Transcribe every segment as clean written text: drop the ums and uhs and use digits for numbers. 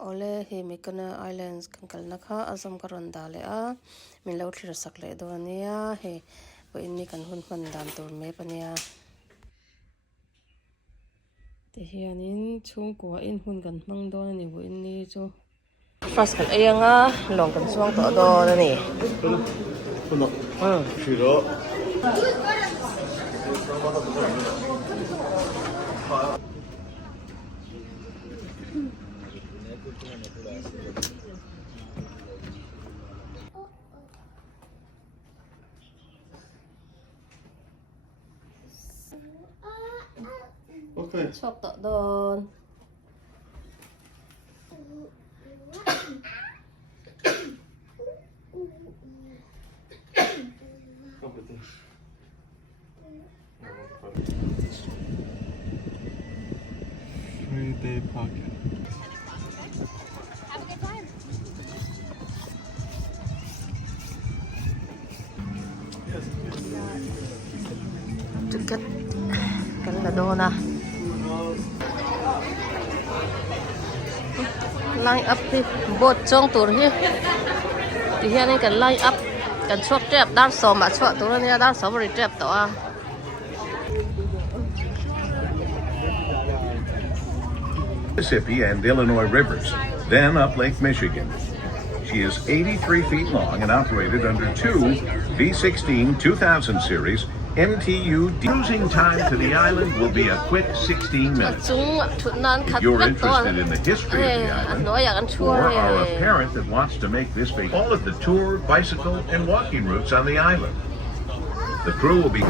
ole he Mackinac Islands kan kalna kha azam karon dale a min lo thlir sak le do ania he bo inni kan hun man dan tur me pania te hianin chung ko in hun kan mang do ni bo inni chu first kan ayanga long kan chuang to do ni Shiro. Okay. chop to don Three-day pocket. Have a good time. ticket kan la do na line up đi bot chong tur hi thì hiện nay kan line up kan chop trap dar so ma chwa tur ni dar so bari trap to a Mississippi and Illinois rivers, then up Lake Michigan. She is 83 feet long and operated under two V16 2000 series MTU. Cruising time to the island will be a quick 16 minutes. If you're interested in the history of the island, or are a parent that wants to make this vacation, all of the tour, bicycle, and walking routes on the island. The crew will be...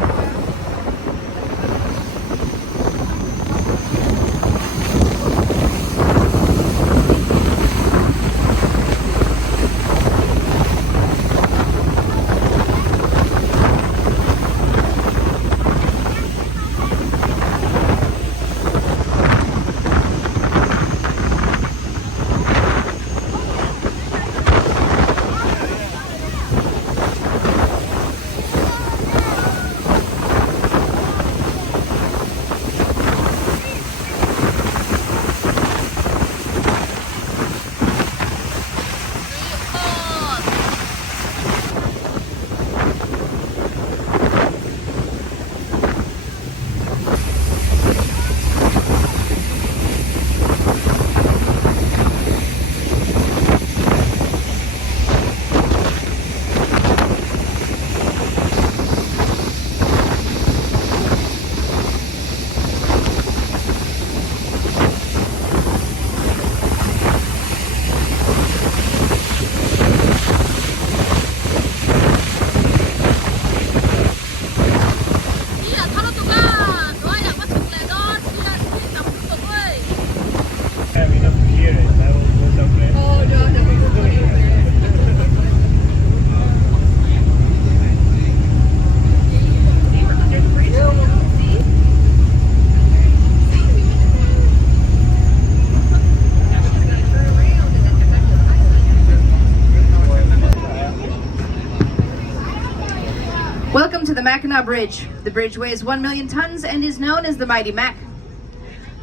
Welcome to the Mackinac Bridge. The bridge weighs 1 million tons and is known as the Mighty Mac.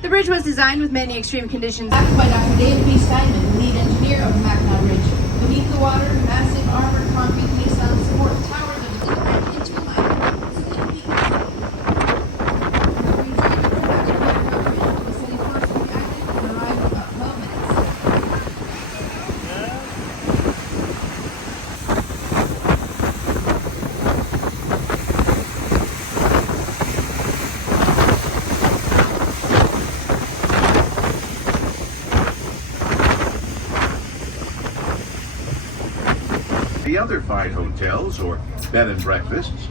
The bridge was designed with many extreme conditions. Backed by Dr. David B. Steinman, lead engineer of the Mackinac Bridge. Beneath the water, massive armored concrete caissons support towers of the bridge into the line. The other 5 hotels or bed and breakfasts,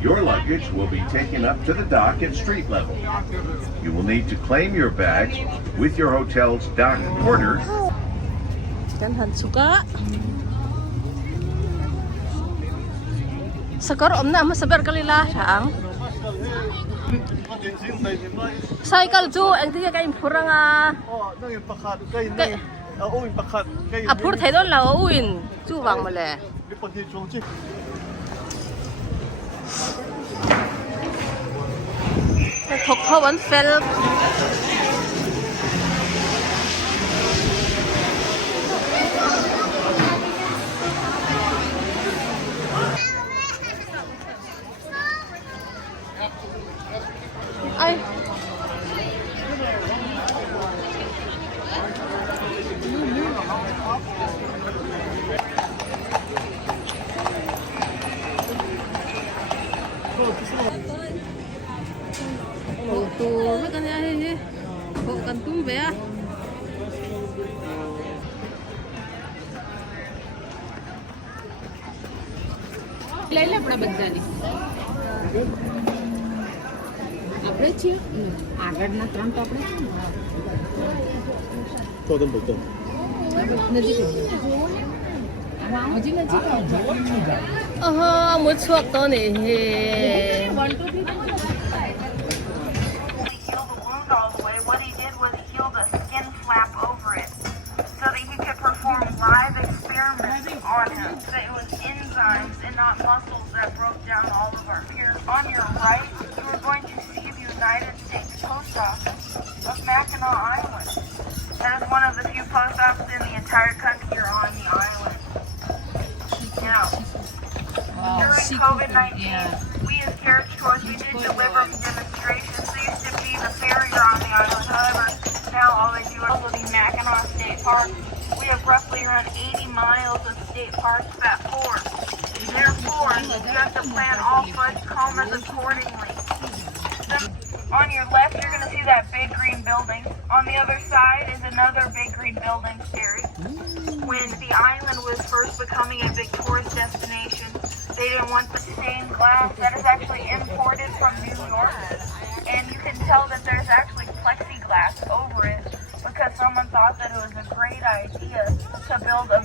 your luggage will be taken up to the dock at street level. You will need to claim your bags with your hotel's dock porter. Ganhan suka sakor omna masabar kalila sang cycle chu ang tiya kay puranga apur thedon la uin chu wang male thok thawan fel લઈ લે આપણા બધાની આપણે છીએ આગળના 3 તો આપણે Todo un botón. નજીક હજી નજીક một chuột to này What he did was heal the skin flap over it so that he could perform live experiments on him. So it was enzymes and not muscles that broke down all of our fears. On your right, you are going to see the United States Post Office of Mackinac Island. That is one of the few post offices in the entire country on the island. Now, during COVID-19, we as Carriage Tours, we did deliver demonstrations. There used to be the farrier on the island. However, now all they do is the Mackinac State Park. We have roughly around 80 miles of state parks that form. Therefore, you have to plan all fudge comas accordingly. On your left, you're going to see that big green building. On the other side is another big green building, Terry. When the island was first becoming a big tourist destination, they didn't want the stained glass that is actually imported from New York. And you can tell that there's actually plexiglass over it because someone thought that it was a great idea to build a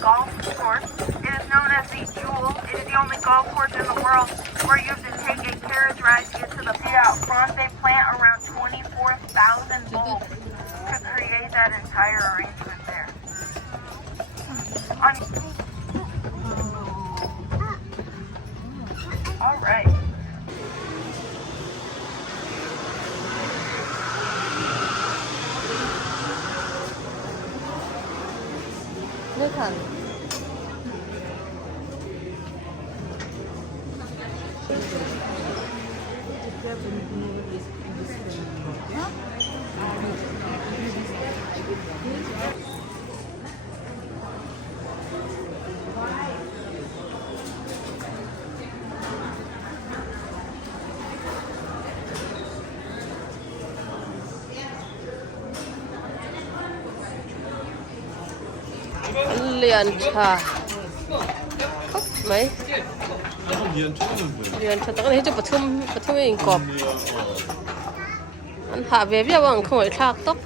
golf course. It is known as the Jewel. It is the only golf course in the world where you have to take a carriage ride to get to the pit out front. They plant around 24,000 bulbs to create that entire arrangement there. All right. nước hẳn liền trà mấy liền trà tao thấy cho bật thum mình cọp anh hạ về bây giờ bằng không phải thạc tóc